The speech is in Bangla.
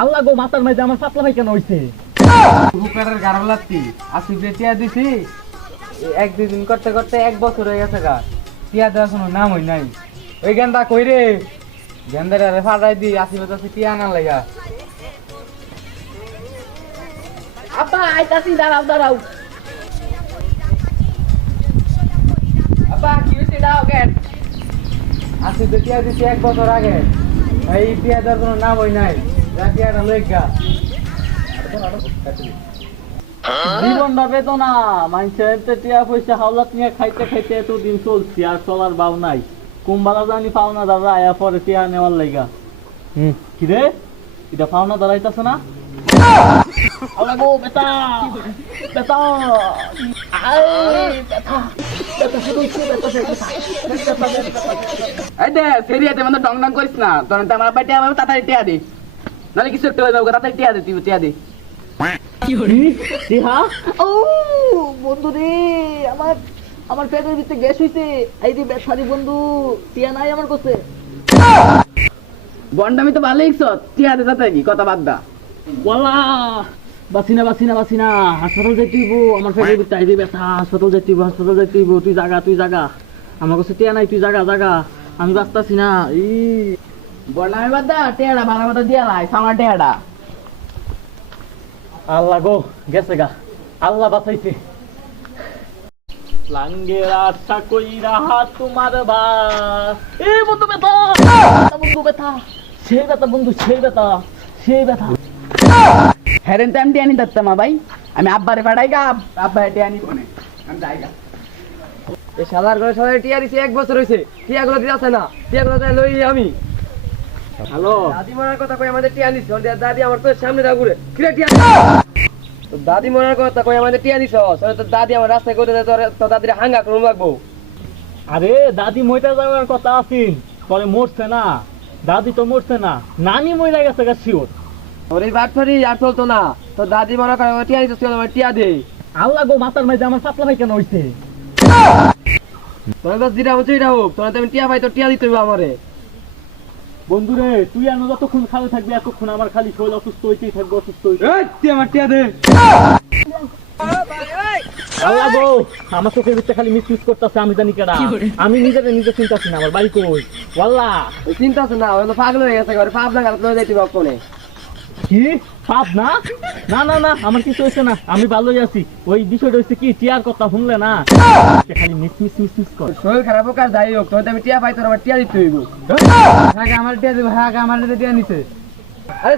আল্লাহ গো মাথার মাঝে আমার পাতলা ভাই কেন হইছে? বুকারের গাড়া লাগতি আসি টিয়া দিছি এক দুই দিন করতে করতে 1 বছর হয়ে গেছে গা। টিয়া দেওয়ার কোনো নাম হই নাই। ওই গেন্দা কই রে? গেন্দারে ফাটাই দি আসি বাতাসি টিয়া না লাগা। আব্বা আইতাছি, দাঁড়াও দাঁড়াও। আব্বা কি হইছে দাও কেন? আসি তো টিয়া দিছি 1 বছর আগে। এই টিয়া দেওয়ার কোনো নাম হই নাই। যা টিয়াটা লই গা। জীবনটা বেদনা, মানুষের টিয়া পয়সা হাওলাত নিয়ে খাইতে খাইতে এত দিন চলছি, আর চলার বাউ নাই। কুম্বালা জানি পাওনা দাদা আয়া পরে টিয়া নেওয়ার লাইগা। কি রে, এটা পাওনা দাঁড়াইতেছে না? আল্লাহ গো বেটা বেটা, এই দে সেরিয়াতে মানে ডং ডং করিস না, তোর তো আমার বাড়িতে আমার তাড়াতাড়ি টিয়া দে, নাহলে কিছু একটা হয়ে যাবে, তাড়াতাড়ি টিয়া দে, তুই টিয়া দে। ও বন্ধু রে, আমার আমার পেটের ভিতরে গ্যাস হইছে। এই যে বেসারি বন্ধু, টিয়া নাই আমার কাছে। বন্ডামি তো ভালোই ইচ্ছত, টিয়া দে তাড়াতাড়ি, কথা বাদ দা। ওয়াল্লা বাসিনা বাসিনা বাসিনা, হাসপাতাল যাইতে হইব, আমার পেটের ভিতরে আইদি ব্যথা, হাসপাতাল যাইতে হইব, হাসপাতাল যাইতে হইব। তুই জাগা তুই জাগা, আমার কাছে টিয়া নাই, তুই জাগা জাগা, আমি বাঁচতাছি না। বন্ডামি বাদ দা, টিয়াটা ভালো মতো দিয়া লাই, আমার টিয়াটা। আল্লাহ গো গেছে গা, আল্লাহ বাঁচাইছে। লাঙ্গের আশা কইরা তোমার বাস, এ বন্ধু ব্যথা, বন্ধু ব্যথা, সেই ব্যথা বন্ধু, সেই ব্যথা, সেই ব্যথা। হেরেন তো আমি টিয়া নি ধরতাম ভাই, আমি আব্বারে পাঠাই গা, আব্বারে টিয়া নি কোনে, আমি যাই গা। এই শালার ঘরে সবাই টিয়া দিছি 1 বছর হইছে, টিয়াগুলো দিতে আছে না, টিয়াগুলো তাই লই আমি। হ্যালো, দাদি মরার কথা কই আমাদের টিয়া নিছ, দাদি আমার তো সামনে দা ঘুরে কিরে টিয়া। তো দাদি মরার কথা কই আমাদের টিয়া নিছ, তো দাদি আমার রাস্তায় কইতে তো দাদির হাঙ্গা করুন লাগবো। আরে দাদি মইটা যাওয়ার কথা আছিস, পরে মরছে না, দাদি তো মরছে না, নানি মইরা গেছে গা শিওর। ওর এই বাটফারি আর চলতো না, তো দাদি মরার কথা টিয়া নিছ, আমার টিয়া দে। আল্লাহ গো মাথার মাঝে আমার পাতলা ভাই কেন হইছে? তোর তো যেটা হচ্ছে এটা হোক, তোর আমি টিয়া পাই তো টিয়া দিতে হইব আমারে। বন্ধুরে তুই এনে যতক্ষণ খালি থাকবি এতক্ষণ আমার খালি শরীর অসুস্থ হইতেই থাকবে, অসুস্থ হইতে। এই তুই আমার টিয়া দে। আল্লাহ গো আমার চোখের ভিতরে খালি মিস মিস করতেছে, আমি জানি কেডা। আমি নিজে চিন্তাছি না, আমার বাড়ি কই? ওয়াল্লাহ চিন্তা আছে না, ওই তো পাগল হয়ে গেছে, ঘরে পাপ লাগা লয়ে যাইতে হবে কোনে। কি পাপ না? না না না, আমার কিছু হয়েছে না, আমি ভালোই আছি। ওই বিষয়টা হচ্ছে কি, টিয়ার কথা শুনলে না খালি মিস মিস মিস মিস করে। শরীর খারাপ হোক আর যাই হোক, তোর আমি টিয়া পাই, তোর আমার টিয়া দিতে হইব। হ্যাঁ আমার টিয়া দিব, হ্যাঁ আমার টিয়া নিছে। আরে